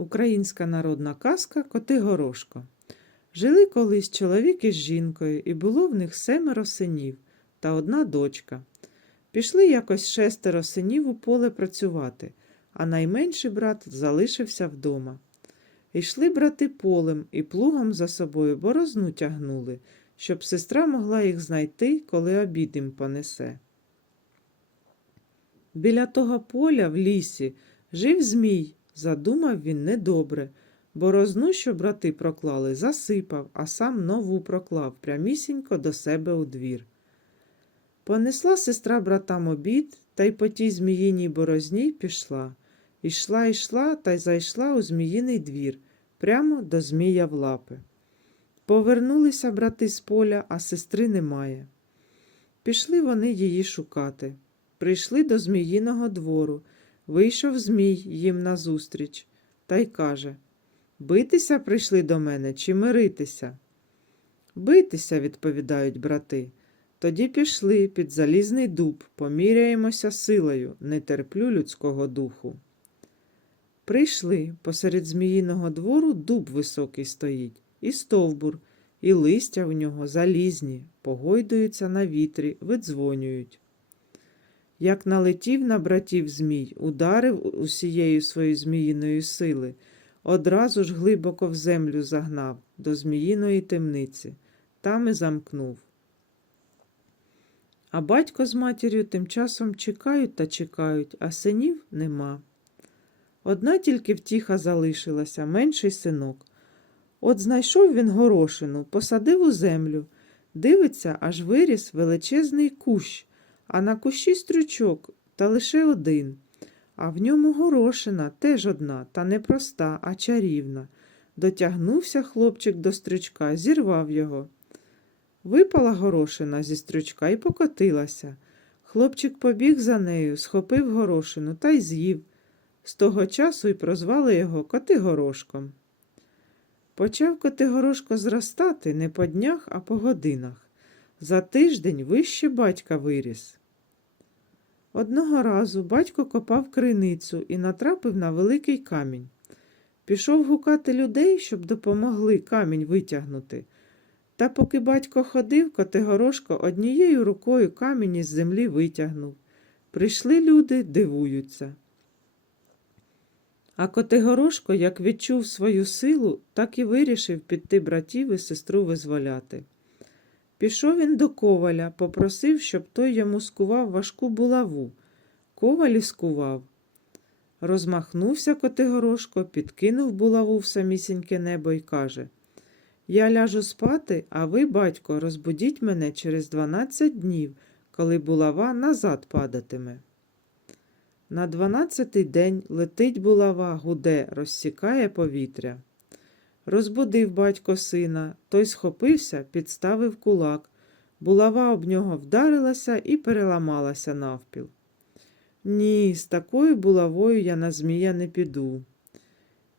Українська народна казка Коти Горошко. Жили колись чоловік із жінкою, і було в них семеро синів та одна дочка. Пішли якось шестеро синів у поле працювати, а найменший брат залишився вдома. Йшли брати полем і плугом за собою борозну тягнули, щоб сестра могла їх знайти, коли обід їм понесе. Біля того поля в лісі жив змій, задумав він недобре. Борозну, що брати проклали, засипав, а сам нову проклав прямісінько до себе у двір. Понесла сестра братам обід, та й по тій зміїній борозні пішла. Ішла, йшла та й зайшла у зміїний двір, прямо до змія в лапи. Повернулися брати з поля, а сестри немає. Пішли вони її шукати. Прийшли до зміїного двору. Вийшов змій їм назустріч та й каже Битися прийшли до мене чи миритися? Битися, відповідають брати. Тоді пішли під залізний дуб, поміряємося силою, не терплю людського духу. Прийшли посеред зміїного двору дуб високий стоїть, і стовбур, і листя в нього залізні, погойдуються на вітрі, видзвонюють. Як налетів на братів змій, ударив усією своєю зміїної сили, одразу ж глибоко в землю загнав до зміїної темниці, там і замкнув. А батько з матір'ю тим часом чекають та чекають, а синів нема. Одна тільки втіха залишилася, менший синок. От знайшов він горошину, посадив у землю, дивиться, аж виріс величезний кущ, а на кущі стрючок та лише один. А в ньому горошина теж одна, та не проста, а чарівна. Дотягнувся хлопчик до стрючка, зірвав його. Випала горошина зі стрючка і покотилася. Хлопчик побіг за нею, схопив горошину та й з'їв. З того часу й прозвали його Котигорошком. Почав Котигорошко зростати не по днях, а по годинах. За тиждень вище батька виріс. Одного разу батько копав криницю і натрапив на великий камінь. Пішов гукати людей, щоб допомогли камінь витягнути. Та поки батько ходив, Котигорошко однією рукою камінь із землі витягнув. Прийшли люди, дивуються. А Котигорошко, як відчув свою силу, так і вирішив піти братів і сестру визволяти. Пішов він до коваля, попросив, щоб той йому скував важку булаву. Коваль і скував. Розмахнувся Котигорошко, підкинув булаву в самісіньке небо і каже Я ляжу спати, а ви, батько, розбудіть мене через дванадцять днів, коли булава назад падатиме. На дванадцятий день летить булава, гуде, розсікає повітря. Розбудив батько сина, той схопився, підставив кулак. Булава об нього вдарилася і переламалася навпіл. Ні, з такою булавою я на змія не піду.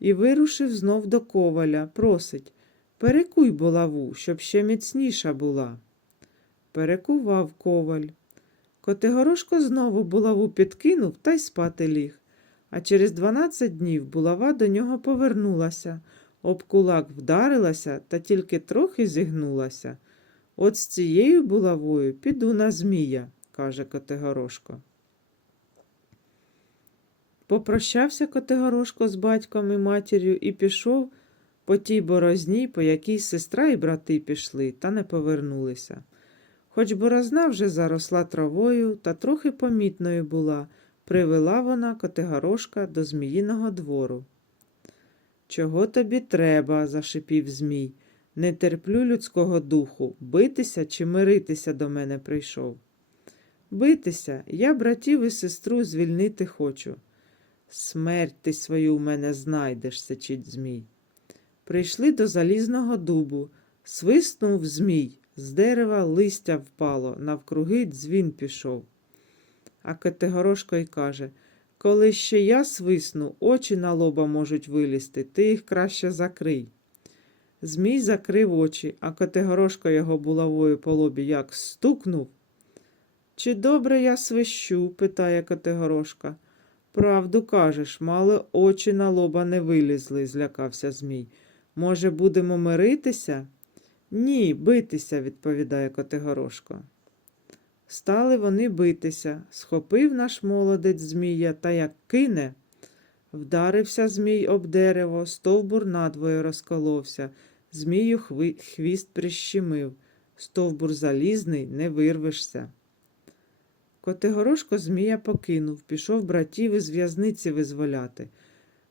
І вирушив знов до коваля, просить перекуй булаву, щоб ще міцніша була. Перекував коваль. Котигорошко знову булаву підкинув та й спати ліг. А через дванадцять днів булава до нього повернулася, об кулак вдарилася та тільки трохи зігнулася. От з цією булавою піду на змія, каже Котигорошко. Попрощався Котигорошко з батьком і матір'ю і пішов по тій борозні, по якій сестра і брати пішли, та не повернулися. Хоч борозна вже заросла травою та трохи помітною була, привела вона Котигорошка до Зміїного двору. Чого тобі треба? зашипів Змій. Не терплю людського духу, битися чи миритися до мене прийшов. Битися, я братів і сестру звільнити хочу. Смерть ти свою в мене знайдеш, сичить Змій. Прийшли до залізного дубу, свиснув Змій. З дерева листя впало, навкруги дзвін пішов. А Категорошко й каже Коли ще я свисну, очі на лоба можуть вилізти, ти їх краще закрий. Змій закрив очі, а Категорошко його булавою по лобі як стукнув. Чи добре я свищу? питає Категорошка. Правду кажеш, мало очі на лоба не вилізли, злякався Змій. Може, будемо миритися? Ні, битися, відповідає Котигорошко. Стали вони битися. Схопив наш молодець Змія та як кине. Вдарився Змій об дерево, стовбур надвоє розколовся, Змію хви... хвіст прищемив. Стовбур залізний, не вирвешся. Котигорошко Змія покинув, пішов братів із в'язниці визволяти.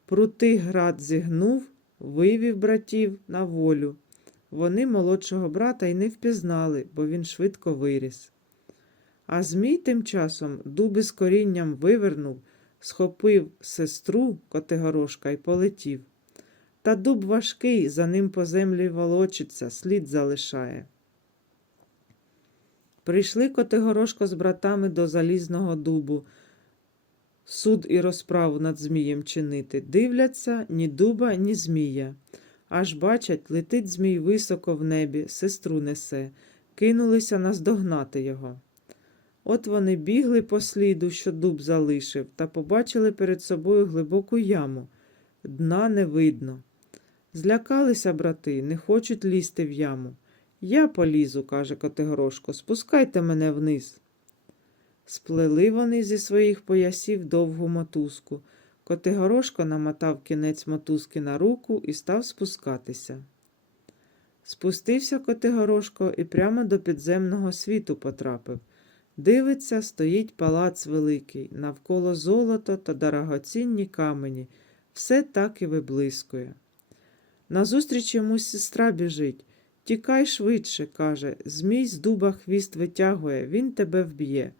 Прутий град зігнув, вивів братів на волю. Вони молодшого брата й не впізнали, бо він швидко виріс. А Змій тим часом дуби з корінням вивернув, схопив сестру Котигорошка й полетів. Та дуб важкий, за ним по землі волочиться, слід залишає. Прийшли Котигорошко з братами до залізного дубу, суд і розправу над Змієм чинити. Дивляться ні дуба, ні змія. Аж бачать, летить Змій високо в небі, сестру несе, кинулися наздогнати його. От вони бігли по сліду, що дуб залишив, та побачили перед собою глибоку яму. Дна не видно. Злякалися брати, не хочуть лізти в яму. Я полізу, каже Котигорошко, спускайте мене вниз. Сплели вони зі своїх поясів довгу мотузку. Котигорошко намотав кінець мотузки на руку і став спускатися. Спустився Котигорошко і прямо до підземного світу потрапив. Дивиться, стоїть палац великий, навколо золото та дорогоцінні камені, все так і виблискує. Назустріч йому сестра біжить. Тікай швидше, каже, Змій з дуба хвіст витягує, він тебе вб'є.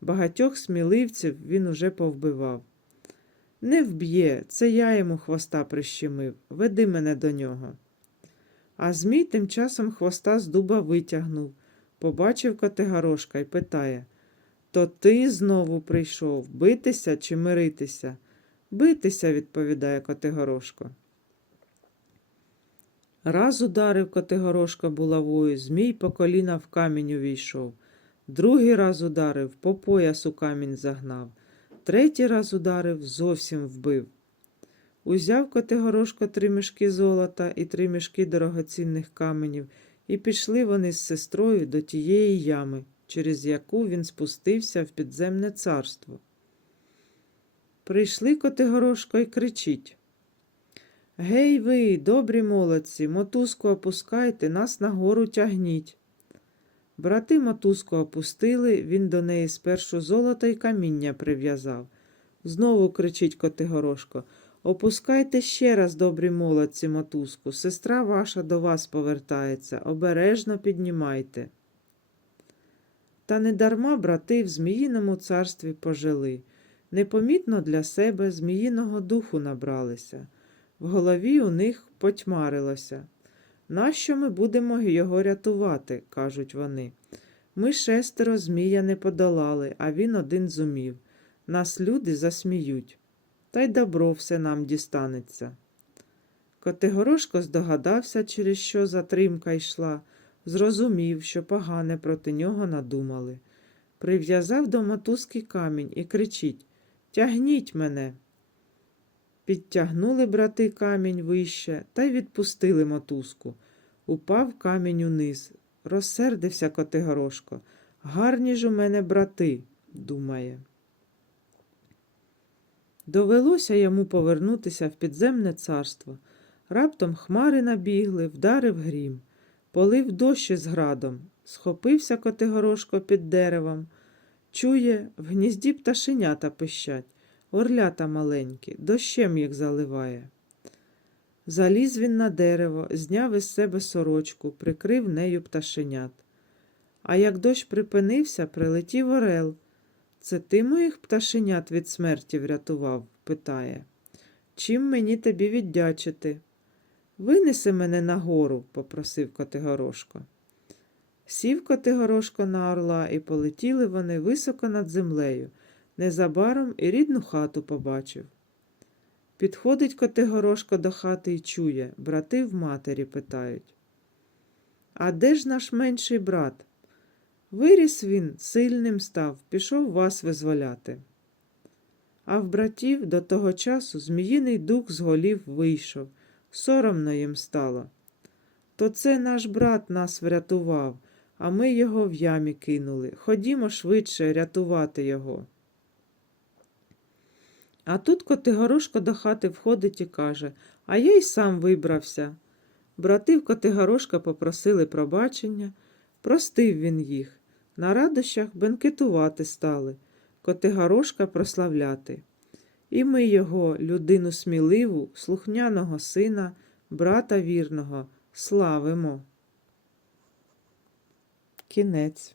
Багатьох сміливців він уже повбивав. Не вб'є, це я йому хвоста прищемив. Веди мене до нього. А Змій тим часом хвоста з дуба витягнув, побачив Котигорошка й питає То ти знову прийшов битися чи миритися? Битися, відповідає Котигорошко. Раз ударив Котигорошка булавою, Змій по коліна в камінь увійшов. Другий раз ударив, по поясу камінь загнав. Третій раз ударив, зовсім вбив. Узяв Котигорошко три мішки золота і три мішки дорогоцінних каменів, і пішли вони з сестрою до тієї ями, через яку він спустився в підземне царство. Прийшли Котигорошко й кричить. Гей ви, добрі молодці, мотузку опускайте, нас нагору тягніть. Брати мотузку опустили, він до неї спершу золото й каміння прив'язав. Знову кричить Котигорошко. Опускайте ще раз, добрі молодці, мотузку. Сестра ваша до вас повертається, обережно піднімайте. Та недарма брати в Зміїному царстві пожили. Непомітно для себе Зміїного духу набралися. В голові у них потьмарилося. Нащо ми будемо його рятувати, кажуть вони. Ми шестеро змія не подолали, а він один зумів. Нас люди засміють. Та й добро все нам дістанеться. Котигорошко здогадався, через що затримка йшла, зрозумів, що погане проти нього надумали. Прив'язав до мотузки камінь і кричить Тягніть мене. Підтягнули брати камінь вище та й відпустили мотузку. Упав камінь униз. Розсердився Котигорошко. Гарні ж у мене брати, думає. Довелося йому повернутися в підземне царство. Раптом хмари набігли, вдарив грім, полив дощ із градом, схопився Котигорошко під деревом. Чує, в гнізді пташенята пищать, орлята маленькі, дощем їх заливає. Заліз він на дерево, зняв із себе сорочку, прикрив нею пташенят. А як дощ припинився, прилетів орел. Це ти моїх пташенят від смерті врятував? питає. Чим мені тобі віддячити? Винеси мене нагору, попросив Котигорошко. Сів Котигорошко на орла, і полетіли вони високо над землею. Незабаром і рідну хату побачив. Підходить Котигорошко до хати і чує, брати в матері питають. А де ж наш менший брат? Виріс він, сильним став, пішов вас визволяти. А в братів до того часу зміїний дух з голів вийшов, соромно їм стало. То це наш брат нас врятував, а ми його в ямі кинули. Ходімо швидше рятувати його. А тут Котигорошко до хати входить і каже, а я й сам вибрався. Брати в Котигорошка попросили пробачення, простив він їх. На радощах бенкетувати стали, Котигорошка прославляти. І ми його, людину сміливу, слухняного сина, брата вірного, славимо. Кінець.